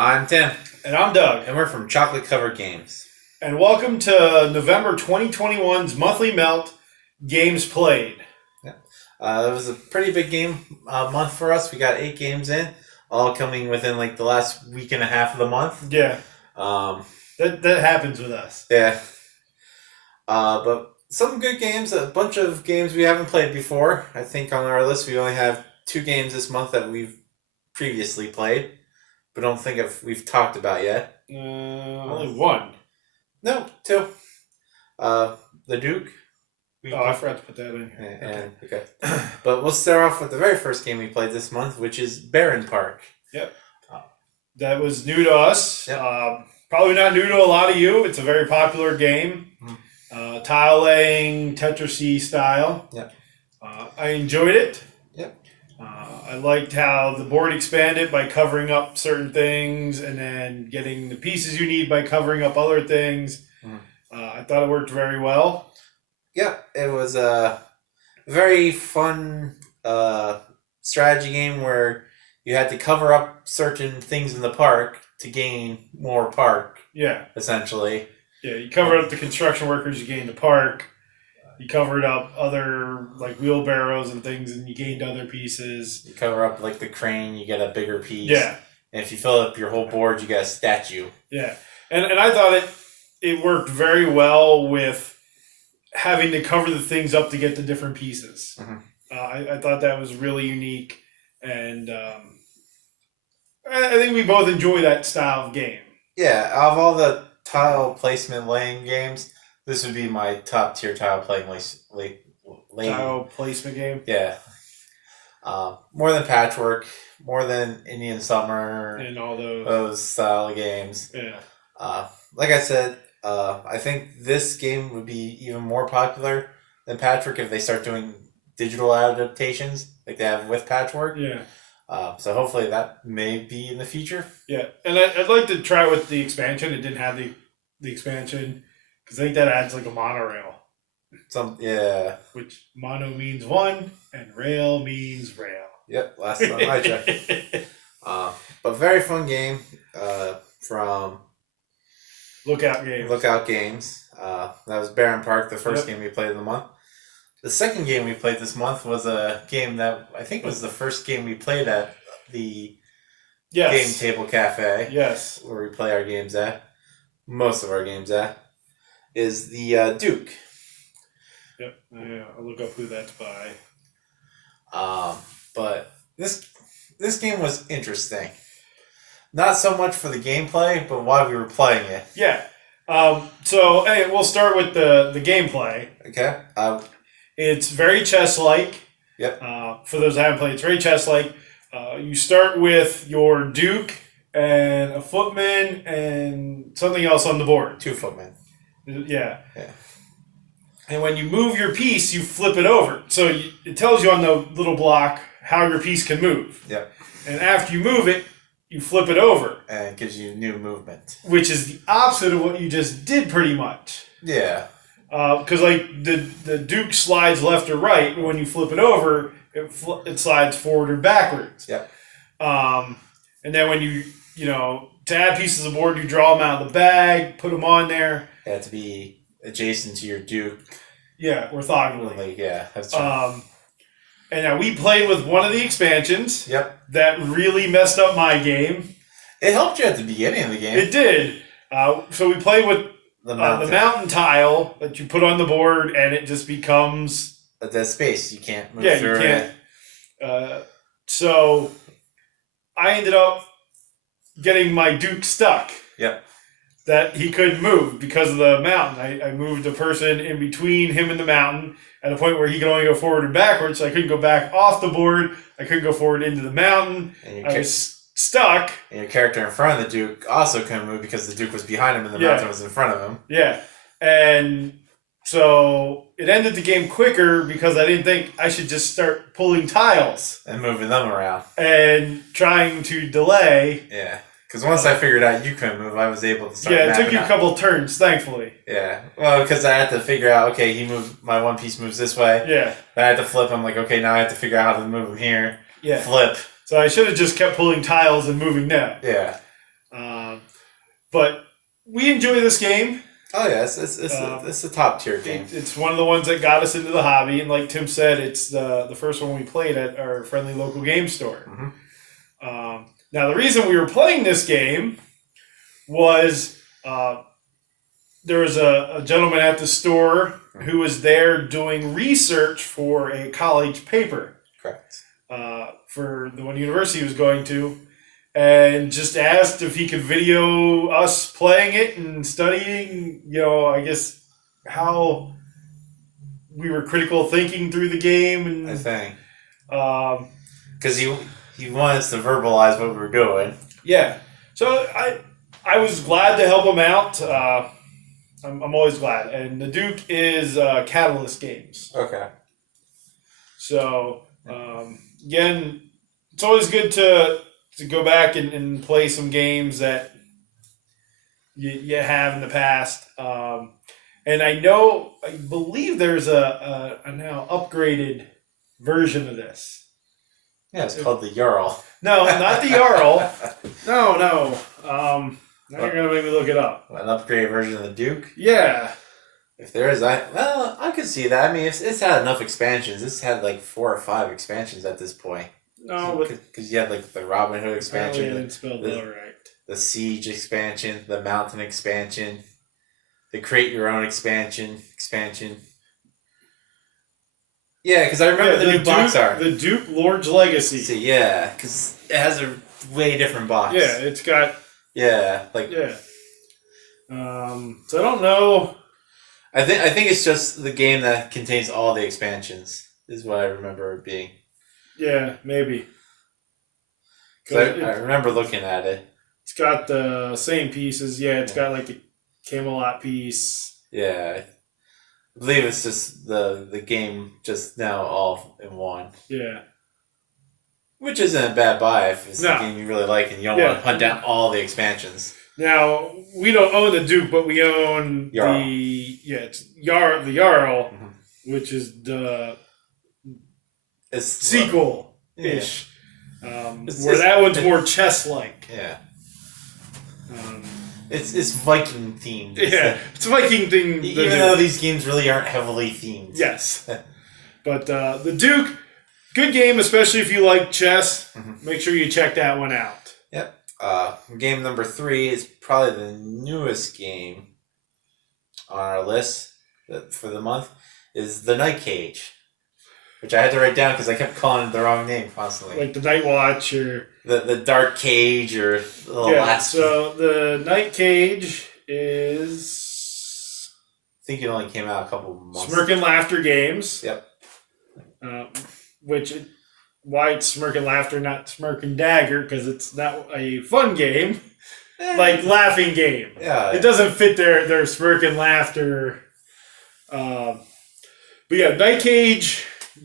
I'm Tim, And I'm Doug. and we're from Chocolate Covered Games. And welcome to November 2021's Monthly Melt Games Played. Yeah. It was a pretty big game month for us. We got 8 games in, all coming within like the last week and a half of the month. Yeah, Um, that happens with us. yeah. But some good games, a bunch of games we haven't played before. I think on our list we only have 2 games this month that we've previously played, but don't think we've talked about yet. Only one. No, 2. The Duke. I forgot to put that in here. Okay. But we'll start off with the very first game we played this month, which is Barren Park. Yep. That was new to us. Yep. Probably not new to a lot of you. It's a very popular game. Mm-hmm. Tile laying, Tetris style. Yep. I enjoyed it. Yep. I liked how the board expanded by covering up certain things and then getting the pieces you need by covering up other things. I thought it worked very well. Yeah, it was a very fun strategy game where you had to cover up certain things in the park to gain more park. Yeah. Essentially. Yeah, you covered up the construction workers, you gained the park. You covered up other like wheelbarrows and things, and you gained other pieces. You cover up like the crane, you get a bigger piece. Yeah. And if you fill up your whole board, you get a statue. Yeah, and I thought it worked very well with having to cover the things up to get the different pieces. Mm-hmm. I thought that was really unique, and I think we both enjoy that style of game. Yeah, of all the tile placement laying games, this would be my top tier tile playing Tile placement game. Yeah. More than Patchwork, more than Indian Summer, and all those style of games. Yeah. Like I said, I think this game would be even more popular than Patchwork if they start doing digital adaptations like they have with Patchwork. Yeah. So hopefully that may be in the future. Yeah, and I'd like to try with the expansion. It didn't have the expansion because I think that adds like a monorail. Yeah. Which mono means one and rail means rail. Yep, last time I checked. But very fun game from Lookout Games. Lookout Games. That was Barren Park, the first game we played of the month. The second game we played this month was a game that I think was the first game we played at the Game Table Cafe. Yes. Where we play our games at. Most of our games at. Is the Duke. Yep. Yeah, I'll look up who that's by. But this game was interesting. Not so much for the gameplay, but while we were playing it. Yeah. So we'll start with the gameplay. Okay. It's very chess-like. Yep. For those that haven't played, it's very chess-like. You start with your Duke and a footman and something else on the board. 2 footmen. Yeah. Yeah. And when you move your piece, you flip it over. So it tells you on the little block how your piece can move. Yep. And after you move it, you flip it over. And it gives you new movement. Which is the opposite of what you just did pretty much. Yeah. Because like the Duke slides left or right, and when you flip it over, it slides forward or backwards. Yep. And then when you to add pieces of board, you draw them out of the bag, put them on there. It had to be adjacent to your Duke. Yeah, orthogonally. Like, yeah, that's true. And now we played with one of the expansions. Yep. That really messed up my game. It helped you at the beginning of the game. It did. So we played with the mountain tile that you put on the board, and it just becomes a dead space. You can't move through you can't. So I ended up getting my Duke stuck. Yep. That he couldn't move because of the mountain. I moved a person in between him and the mountain at a point where he could only go forward and backwards, so I couldn't go back off the board. I couldn't go forward into the mountain. I was stuck. And your character in front of the Duke also couldn't move because the Duke was behind him and the mountain was in front of him. Yeah. And so it ended the game quicker because I didn't think I should just start pulling tiles. And moving them around. And trying to delay. Yeah. Because once I figured out you couldn't move, I was able to start. Yeah, it took you a couple turns, thankfully. Yeah, well, because I had to figure out. Okay, he moved. My one piece moves this way. Yeah. Then I had to flip him. Like, okay, now I have to figure out how to move him here. Yeah. Flip. So I should have just kept pulling tiles and moving them. Yeah. But we enjoy this game. Oh yeah, it's a top tier game. It's one of the ones that got us into the hobby, and like Tim said, it's the first one we played at our friendly local game store. Now the reason we were playing this game was there was a gentleman at the store who was there doing research for a college paper. Correct. For the one university he was going to, and just asked if he could video us playing it and studying, I guess how we were critical thinking through the game. And I think. Because he wanted us to verbalize what we were doing. Yeah. So I was glad to help him out. I'm always glad. And the Duke is Catalyst Games. Okay. So, again, it's always good to go back and play some games that you have in the past. And I believe there's a now upgraded version of this. Yeah, it's called the Jarl. No, not the Jarl. No. Now you're going to make me look it up. An upgraded version of the Duke? Yeah. If there is, I could see that. I mean, it's had enough expansions. It's had like 4 or 5 expansions at this point. No, but because you had like the Robin Hood expansion, I didn't spell that right. The Siege expansion, the Mountain expansion, the Create Your Own expansion. Yeah, because I remember the new box art. The Duke Lord's Legacy. See, yeah, because it has a way different box. Yeah, it's got. Yeah, like. Yeah. So I don't know. I think it's just the game that contains all the expansions is what I remember it being. Yeah, maybe. I remember looking at it. It's got the same pieces. Yeah, it's got like a Camelot piece. Yeah, I believe it's just the game just now all in one. Yeah. Which isn't a bad buy if it's a game you really like and you don't want to hunt down all the expansions. Now, we don't own the Duke, but we own Jarl. the Jarl, which is the sequel-ish. Where that one's more chess-like. Yeah. It's Viking themed. Yeah, it's Viking themed. Even though these games really aren't heavily themed. Yes. But the Duke, good game, especially if you like chess. Make sure you check that one out. Yep. Game number 3 is probably the newest game on our list for the month, is the Night Cage, which I had to write down because I kept calling it the wrong name constantly. Like the Night Watch or... The Dark Cage or the last... so the Night Cage is... I think it only came out a couple months. Smirk and Laughter Games. Yep. Why it's Smirk and Laughter, not Smirk and Dagger, because it's not a fun game. Like laughing game. Yeah. It doesn't fit their Smirk and Laughter. But yeah, Night Cage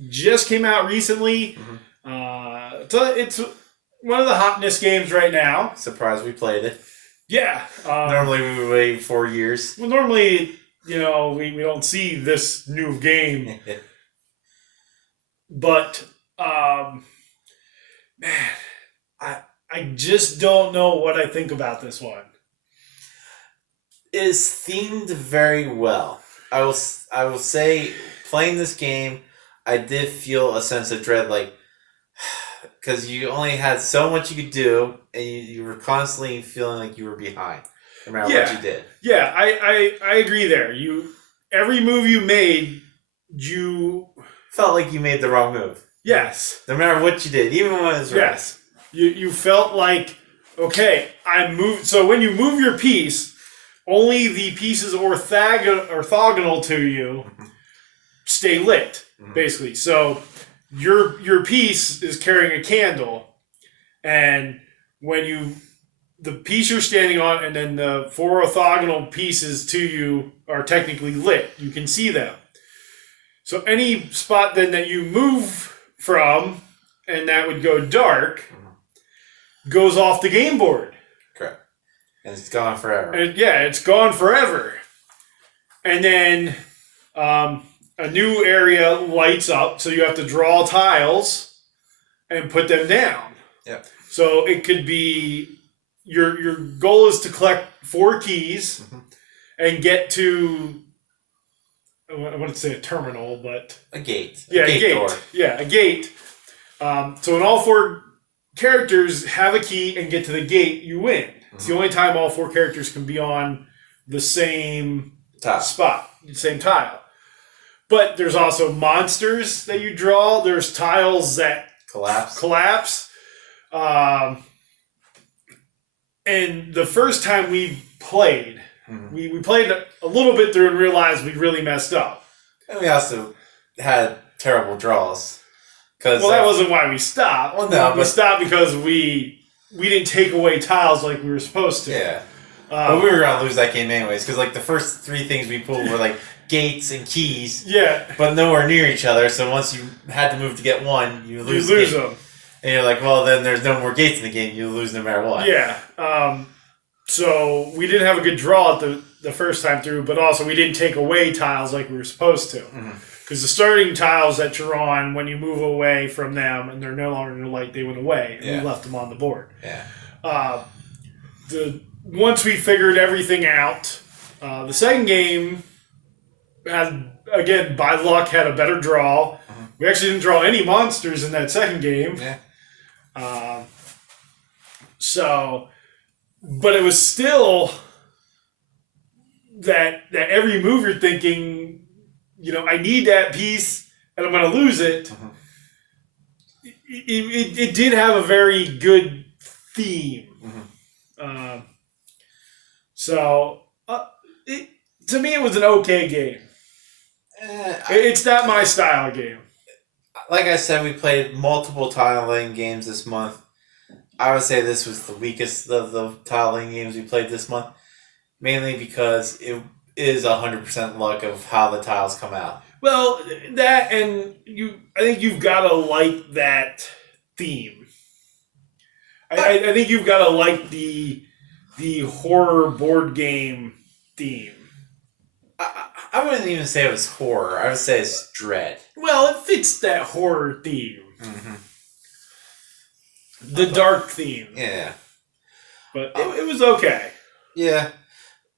just came out recently. It's one of the hotness games right now. Surprised we played it. Yeah. Normally we would wait 4 years. Well, normally, we don't see this new game. But, man, I just don't know what I think about this one. It is themed very well. I will say, playing this game, I did feel a sense of dread, like, because you only had so much you could do, and you were constantly feeling like you were behind, no matter what you did. Yeah, I agree there. Every move you made, you felt like you made the wrong move. Yes. No matter what you did, even when it was right. Yes. You felt like, okay, I moved. So when you move your piece, only the pieces orthogonal to you stay lit, basically. So your piece is carrying a candle, and when the piece you're standing on and then the 4 orthogonal pieces to you are technically lit. You can see them. So any spot then that you move from, and that would go dark, goes off the game board. Correct. And it's gone forever. And it's gone forever. And then a new area lights up, so you have to draw tiles and put them down. Yep. So it could be your goal is to collect 4 keys and get to, I want to say a terminal, but a gate. Yeah, a gate door. Yeah, a gate. So when all 4 characters have a key and get to the gate, you win. It's the only time all 4 characters can be on the same spot, the same tile. But there's also monsters that you draw. There's tiles that collapse. And the first time we played, we played a little bit through and realized we really messed up. And we also had terrible draws. Well, that wasn't why we stopped. Well, no, we stopped because we didn't take away tiles like we were supposed to. Yeah. But we were going to lose that game anyways, because like the first 3 things we pulled were like gates and keys. Yeah. But nowhere near each other, so once you had to move to get one, you lose them. And you're like, well, then there's no more gates in the game. You lose no matter what. Yeah. So we didn't have a good draw at the first time through, but also we didn't take away tiles like we were supposed to. Because the starting tiles that you're on, when you move away from them and they're no longer in the light, they went away. And we left them on the board. Yeah. Once we figured everything out, the second game had, again, by luck, had a better draw. We actually didn't draw any monsters in that second game. Yeah. But it was still that every move you're thinking, I need that piece and I'm going to lose it. It did have a very good theme. To me, it was an okay game. It's not my style game. Like I said, we played multiple tiling games this month. I would say this was the weakest of the tiling games we played this month. Mainly because it is 100% luck of how the tiles come out. Well, that and I think you've got to like that theme. I think you've got to like the horror board game theme. I wouldn't even say it was horror. I would say it's dread. Well, it fits that horror theme. The dark theme. Yeah. But it was okay. Yeah.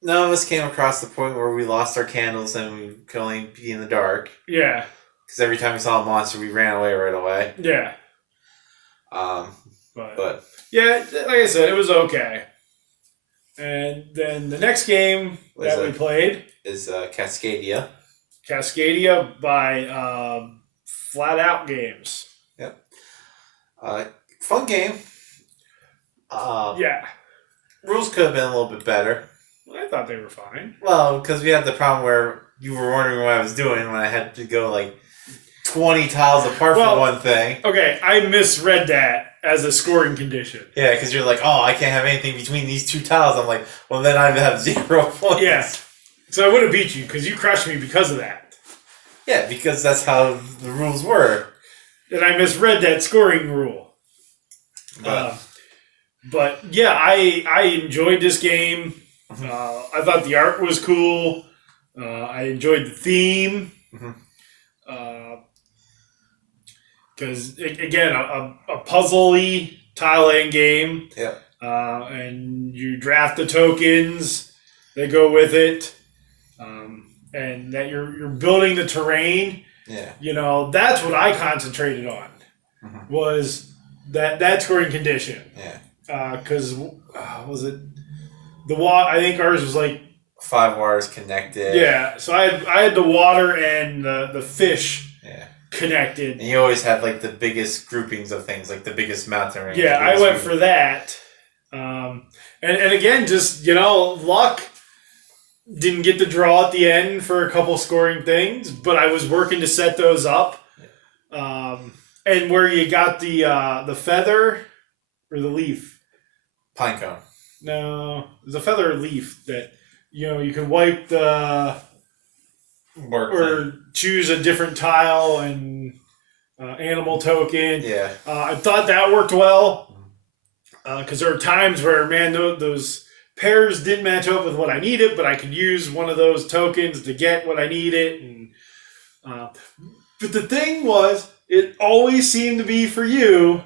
None of us came across the point where we lost our candles and we could only be in the dark. Yeah. Because every time we saw a monster, we ran away right away. Yeah. But yeah, like I said, it was okay. And then the next game that we played is Cascadia. Cascadia by Flat Out Games. Yep. Fun game. Yeah. Rules could have been a little bit better. I thought they were fine. Well, because we had the problem where you were wondering what I was doing when I had to go like 20 tiles apart from one thing. Okay, I misread that as a scoring condition. Yeah, because you're like, oh, I can't have anything between these 2 tiles. I'm like, well, then I'd have 0 points. Yeah. So I would have beat you because you crushed me because of that. Yeah, because that's how the rules were. And I misread that scoring rule. But yeah, I enjoyed this game. I thought the art was cool. I enjoyed the theme. Because, again, a puzzle-y tile-laying game. Yeah. And you draft the tokens that go with it. And that you're building the terrain. Yeah. That's what I concentrated on. Was that scoring condition. Yeah. Because, was it... I think ours was like 5 waters connected. Yeah, so I had the water and the fish connected. And you always had like the biggest groupings of things, like the biggest mountain range. Yeah, I went for that. And again, just luck. Didn't get the draw at the end for a couple scoring things, but I was working to set those up. And where you got the feather or the leaf. Pinecone. No, there's a feather leaf that you can wipe the or choose a different tile and animal token. Yeah, I thought that worked well because there are times where those pairs didn't match up with what I needed, but I could use one of those tokens to get what I needed. And but the thing was, it always seemed to be for you.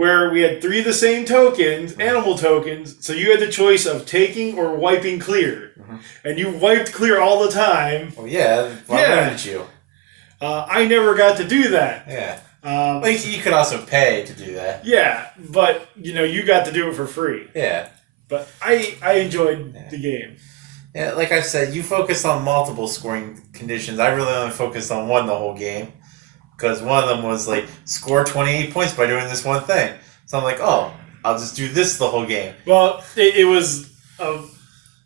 where we had 3 of the same tokens, animal tokens, so you had the choice of taking or wiping clear. Mm-hmm. And you wiped clear all the time. Well, yeah. Why wouldn't you? I never got to do that. Yeah. Well, you could also pay to do that. Yeah, but you got to do it for free. Yeah. But I enjoyed the game. Yeah, like I said, you focused on multiple scoring conditions. I really only focused on one the whole game. Because one of them was like, score 28 points by doing this one thing. So I'm like, oh, I'll just do this the whole game. Well, it was a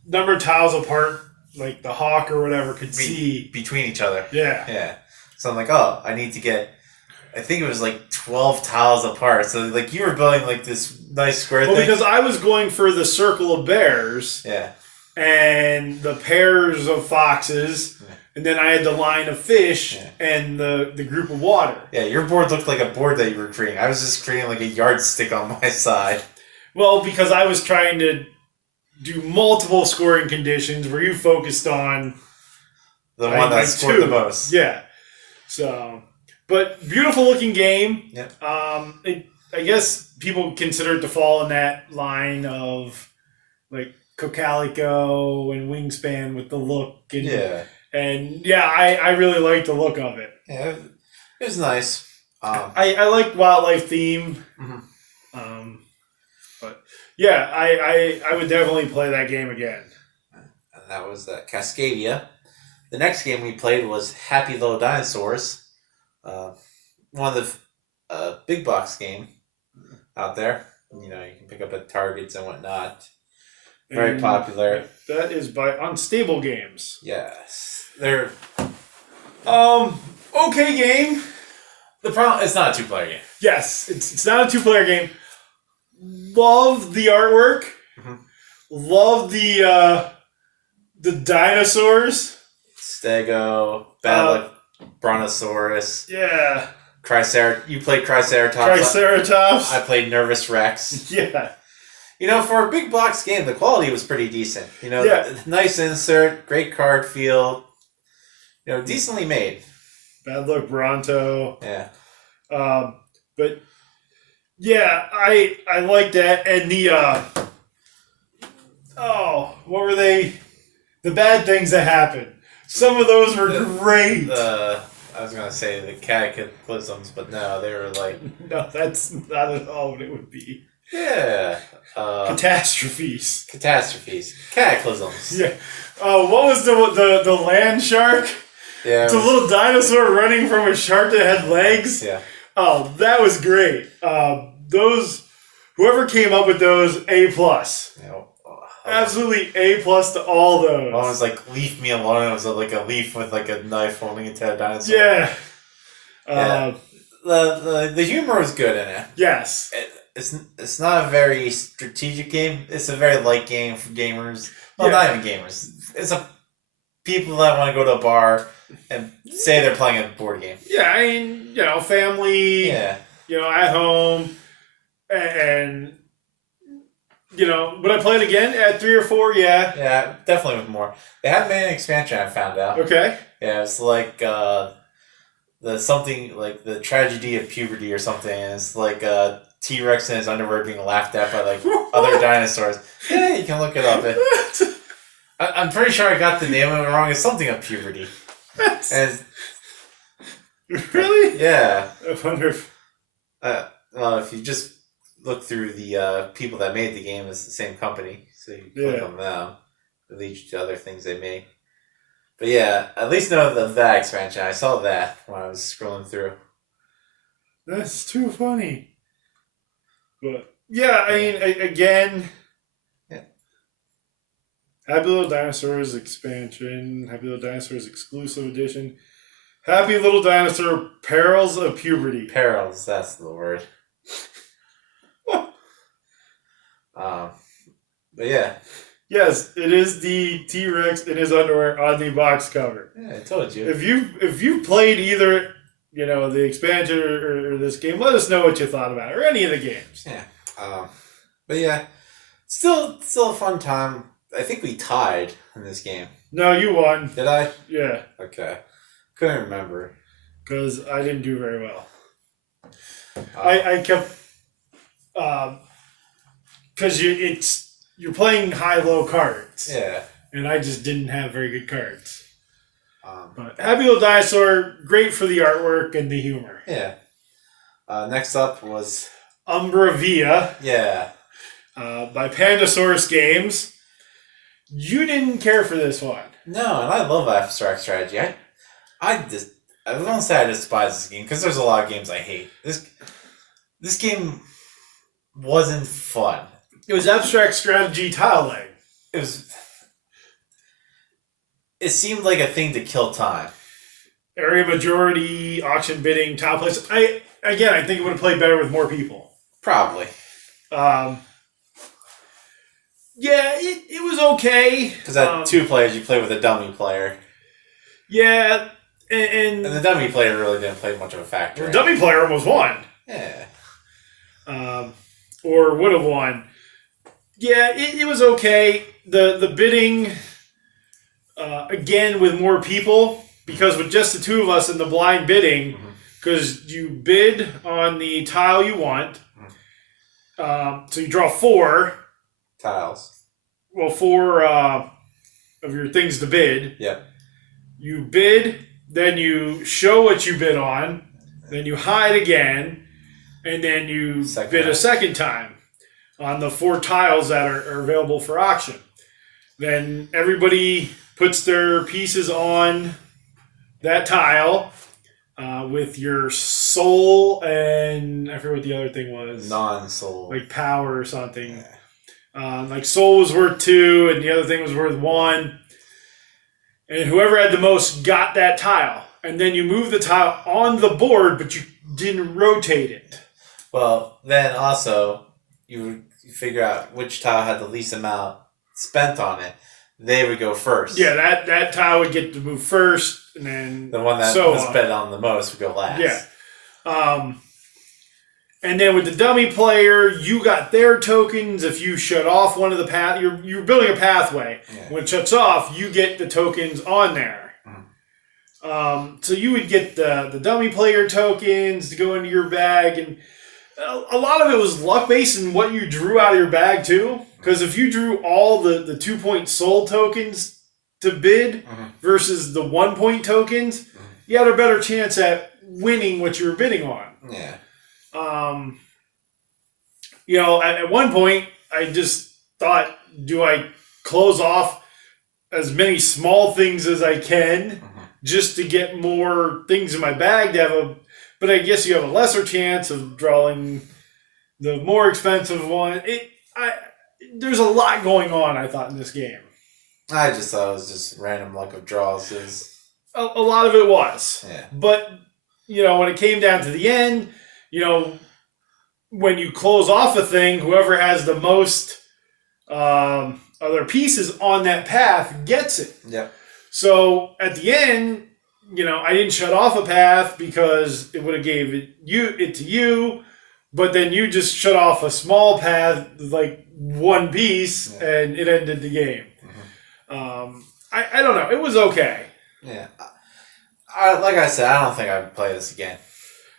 number of tiles apart, like the hawk or whatever could see. Between each other. Yeah. Yeah. So I'm like, oh, I need to get, I think it was like 12 tiles apart. So like you were building like this nice square thing. Well, because I was going for the circle of bears. Yeah. And the pairs of foxes. Yeah. And then I had the line of fish and the group of water. Yeah, your board looked like a board that you were creating. I was just creating like a yardstick on my side. Well, because I was trying to do multiple scoring conditions where you focused on the one that scored the most. Yeah. So, but beautiful looking game. Yep. I guess people consider it to fall in that line of like Cocalico and Wingspan with the look and I really like the look of it. Yeah, it was nice. I like wildlife theme. Mm-hmm. But yeah, I would definitely play that game again. And that was Cascadia. The next game we played was Happy Little Dinosaurs. One of the big box game out there. You can pick up at Targets and whatnot. Very popular. That is by Unstable Games. Yes. They're okay game. The problem, it's not a 2-player game. Yes, it's not a 2-player game. Love the artwork. Mm-hmm. Love the dinosaurs. Stego, Bad Brontosaurus. Yeah. You played Triceratops. Triceratops. I played Nervous Rex. Yeah. For a big box game, the quality was pretty decent. Yeah. Nice insert, great card feel. Decently made. Bad Luck Bronto. Yeah. But yeah, I like that. And what were they? The bad things that happened. Some of those were great. I was gonna say the cataclysms, but no, they were like no, that's not at all what it would be. Yeah. Catastrophes. Cataclysms. Yeah. What was the land shark? Yeah. It's a little dinosaur running from a shark that had legs. Yeah. Oh, that was great. Whoever came up with those, A+. Absolutely A+ to all those. One was like, leave me alone. It was like a leaf with like a knife holding it to a dinosaur. Yeah. The humor was good in it. Yes. It's not a very strategic game. It's a very light game for gamers. Well, not even gamers. It's people that want to go to a bar and say they're playing a board game. Yeah, I mean, family. Yeah. At home, and would I play it again at 3 or 4? Yeah. Yeah, definitely with more. They haven't made an expansion. I found out. Okay. Yeah, it's like the tragedy of puberty or something. And it's like T-Rex in his underwear being laughed at by like other dinosaurs. Yeah, you can look it up. I'm pretty sure I got the name of it wrong. It's something of puberty. Really? Yeah. I wonder if... if you just look through the people that made the game, it's the same company. So you click on them. It leads you to other things they made. But yeah, at least know that expansion. I saw that when I was scrolling through. That's too funny. But yeah, I mean, again, Happy Little Dinosaurs expansion, Happy Little Dinosaurs exclusive edition, Happy Little Dinosaur Perils of Puberty. Perils, that's the word. But yeah. Yes, it is the T-Rex in his underwear on the box cover. Yeah, I told you. If you played either, the expansion or this game, let us know what you thought about it, or any of the games. Yeah. But yeah, still a fun time. I think we tied in this game. No, you won. Did I? Yeah. Okay. Couldn't remember. Because I didn't do very well. I kept because you're playing high-low cards. Yeah. And I just didn't have very good cards. Um, But Happy Little Dinosaur, great for the artwork and the humor. yeah. Next up was Umbra Via yeah. by Pandasaurus Games. You didn't care for this one. No, and I love abstract strategy. I don't say I despise this game because there's a lot of games I hate. This game wasn't fun. It was abstract strategy tile laying. It seemed like a thing to kill time. Area majority, auction bidding, tile place. I think it would have played better with more people. Probably. Yeah, it was okay. Because at 2 players, you play with a dummy player. Yeah, and the dummy player really didn't play much of a factor. The dummy player almost won. Yeah. Or would have won. Yeah, it was okay. The bidding, again, with more people, because with just the 2 of us in the blind bidding, because you bid on the tile you want, so you draw 4 tiles. Well, 4 of your things to bid. Yep. You bid, then you show what you bid on, then you hide again, and then you bid a second time on the 4 tiles that are available for auction. Then everybody puts their pieces on that tile with your soul and I forget what the other thing was. Non-soul. Like power or something. Like soul was worth 2 and the other thing was worth 1. And whoever had the most got that tile. And then you move the tile on the board, but you didn't rotate it. Well, then also, you figure out which tile had the least amount spent on it. They would go first. Yeah, that tile would get to move first, and then the one that was spent on the most would go last. Yeah. And then with the dummy player, you got their tokens. If you shut off one of the path, you're building a pathway. Yeah. When it shuts off, you get the tokens on there. So you would get the dummy player tokens to go into your bag, and a lot of it was luck based in what you drew out of your bag too. Because if you drew all the 2-point soul tokens to bid versus the 1-point tokens, you had a better chance at winning what you were bidding on. Yeah. At one point, I just thought, do I close off as many small things as I can just to get more things in my bag to have but I guess you have a lesser chance of drawing the more expensive one. There's a lot going on, I thought, in this game. I just thought it was just random luck of draws. A lot of it was. Yeah. But, when it came down to the end, when you close off a thing, whoever has the most other pieces on that path gets it. Yep. So at the end, I didn't shut off a path because it would have gave it to you, but then you just shut off a small path, like one piece, and it ended the game. I don't know. It was okay. Yeah. Like I said, I don't think I would play this again.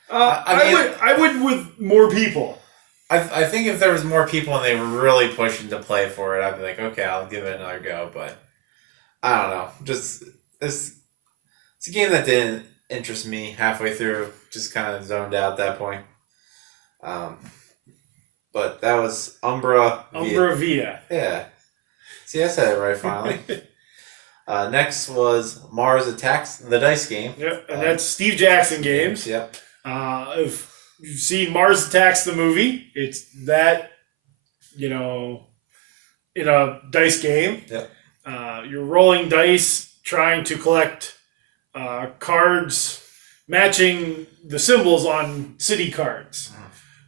I would with more people. I think if there was more people and they were really pushing to play for it, I'd be like, okay, I'll give it another go. But I don't know. Just it's a game that didn't interest me halfway through. Just kind of zoned out at that point. But that was Umbra Via. Yeah. See, I said it right finally. Next was Mars Attacks, the dice game. Yep, and that's Steve Jackson Games. Yep. If you've seen Mars Attacks the movie, it's that, in a dice game. Yep. You're rolling dice, trying to collect cards matching the symbols on city cards.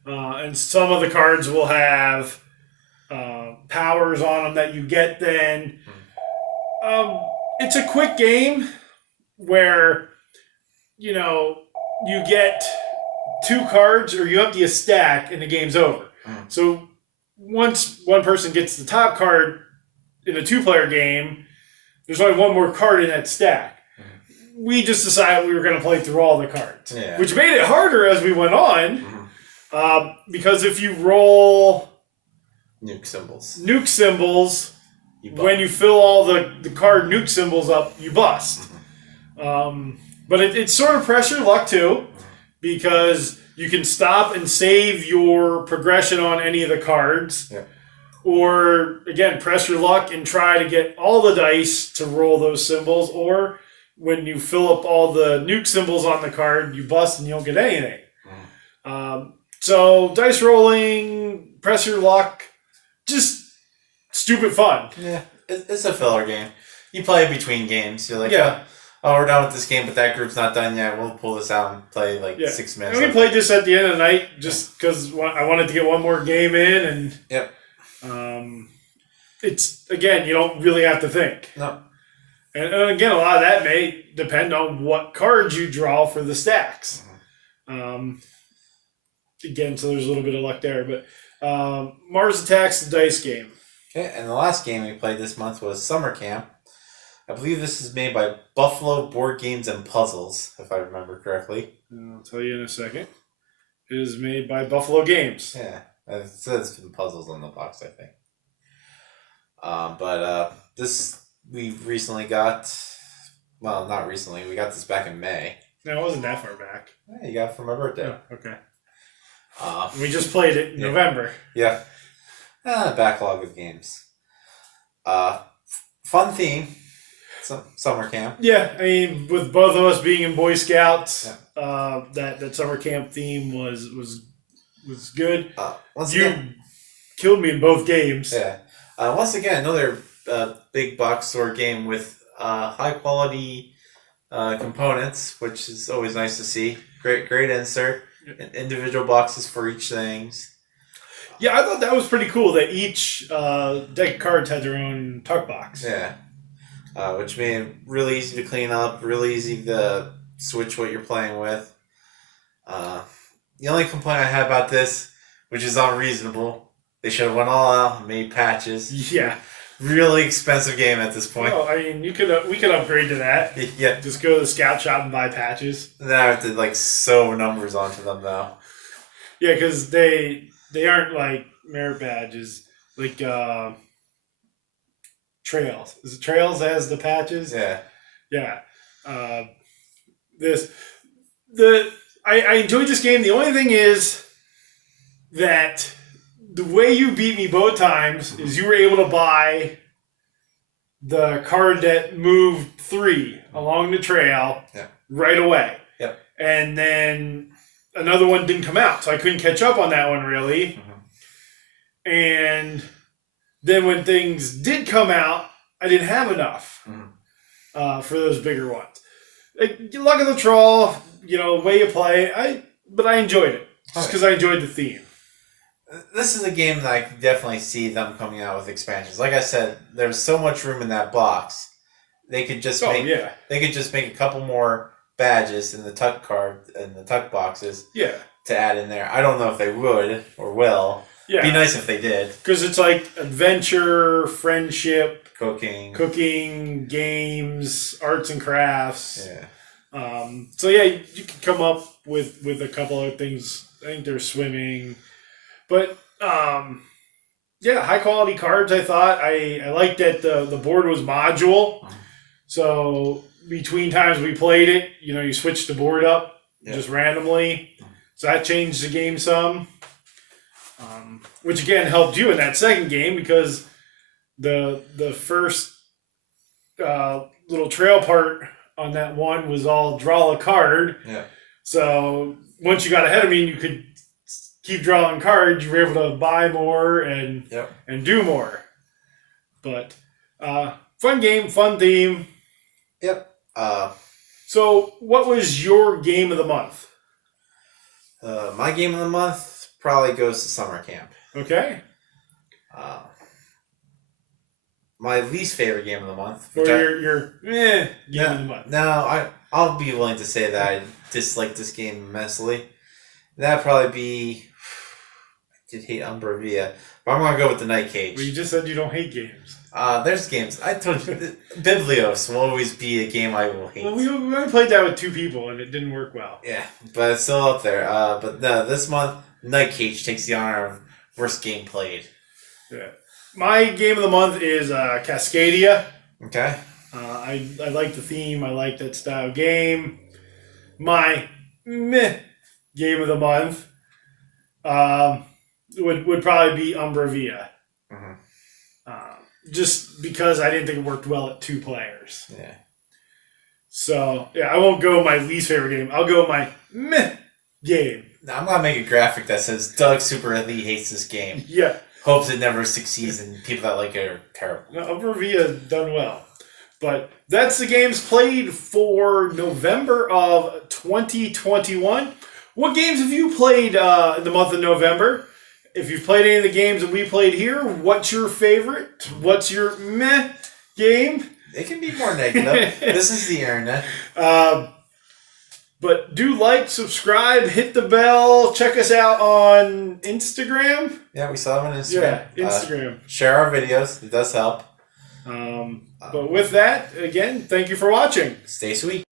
And some of the cards will have powers on them that you get then. It's a quick game where, you get 2 cards or you empty a stack and the game's over. So once one person gets the top card in a 2-player game, there's only one more card in that stack. We just decided we were going to play through all the cards, which made it harder as we went on. Because if you roll nuke symbols, when you fill all the card nuke symbols up, you bust. But it's sort of pressure luck too, because you can stop and save your progression on any of the cards. Yeah. Or, again, press your luck and try to get all the dice to roll those symbols. Or when you fill up all the nuke symbols on the card, you bust and you don't get anything. So, dice rolling, press your luck, just stupid fun. Yeah, it's a filler game. You play between games. You're like, Yeah. oh, we're done with this game, but that group's not done yet. We'll pull this out and play 6 minutes. And we played this at the end of the night just because I wanted to get one more game in. And yep. It's, again, you don't really have to think. No. And again, a lot of that may depend on what cards you draw for the stacks. Again, so there's a little bit of luck there. But Mars Attacks, the dice game. Okay, and the last game we played this month was Summer Camp. I believe this is made by Buffalo Board Games and Puzzles, if I remember correctly. I'll tell you in a second. It is made by Buffalo Games. Yeah, it says Puzzles on the box, I think. But this we recently got. Well, not recently. We got this back in May. No, it wasn't that far back. Yeah, you got it for my birthday. Oh, okay. We just played it in November. Yeah. Backlog of games. Fun theme. Summer camp. Yeah, I mean, with both of us being in Boy Scouts, that summer camp theme was good. Killed me in both games. Yeah. Once again, another big box store game with high quality components, which is always nice to see. Great insert. Individual boxes for each things. Yeah, I thought that was pretty cool that each deck of cards had their own tuck box. Yeah. Which made it really easy to clean up, really easy to switch what you're playing with. The only complaint I had about this, which is unreasonable, they should have went all out and made patches. Yeah. Really expensive game at this point. Well, I mean, we could upgrade to that. Yeah. Just go to the scout shop and buy patches. And then I have to sew numbers onto them now. Yeah, because they aren't like merit badges, like Trails. Is it Trails that has the patches? Yeah. Yeah. I enjoyed this game. The only thing is that the way you beat me both times is you were able to buy the card that moved 3 along the trail right away. Yep. And then another one didn't come out, so I couldn't catch up on that one really. And then when things did come out, I didn't have enough for those bigger ones. Luck of the draw, way you play. But I enjoyed it just because I enjoyed the theme. This is a game that I can definitely see them coming out with expansions. Like I said, there's so much room in that box. They could just make a couple more badges in the tuck card and the tuck boxes. Yeah. To add in there. I don't know if they would or will. Yeah. Be nice if they did. Because it's like adventure, friendship, cooking, games, arts and crafts. Yeah. So yeah, you can come up with a couple of things. I think there's swimming. But high quality cards. I thought I liked that the board was modular, so between times we played it, you switched the board up just randomly, so that changed the game some. Which again helped you in that second game because the first little trail part on that one was all draw a card. Yeah. So once you got ahead of me, you could keep drawing cards, you were able to buy more and do more. But fun game, fun theme. Yep. So what was your game of the month? My game of the month probably goes to Summer Camp. Okay. My least favorite game of the month. Or your game of the month. No, I'll be willing to say that I dislike this game immensely. That'd probably be... I did hate Umbra Via, but I'm gonna go with the Night Cage. Well, you just said you don't hate games. There's games. I told you, Biblios will always be a game I will hate. Well, we only played that with 2 people, and it didn't work well. Yeah, but it's still up there. But no, this month Night Cage takes the honor of worst game played. Yeah. My game of the month is Cascadia. Okay. I like the theme. I like that style game. My meh game of the month would probably be Umbra Via. Mm-hmm. Just because I didn't think it worked well at 2 players. Yeah. So, yeah, I won't go my least favorite game. I'll go my meh game. Now, I'm going to make a graphic that says Doug Super Elite hates this game. Yeah. Hopes it never succeeds, and people that like it are terrible. No, Umbra Via done well. But that's the games played for November of 2021. What games have you played in the month of November? If you've played any of the games that we played here, what's your favorite? What's your meh game? It can be more negative. This is the internet. But do like, subscribe, hit the bell, check us out on Instagram. Yeah, we still have an Instagram. Yeah, Instagram. Share our videos. It does help. But with that, again, thank you for watching. Stay sweet.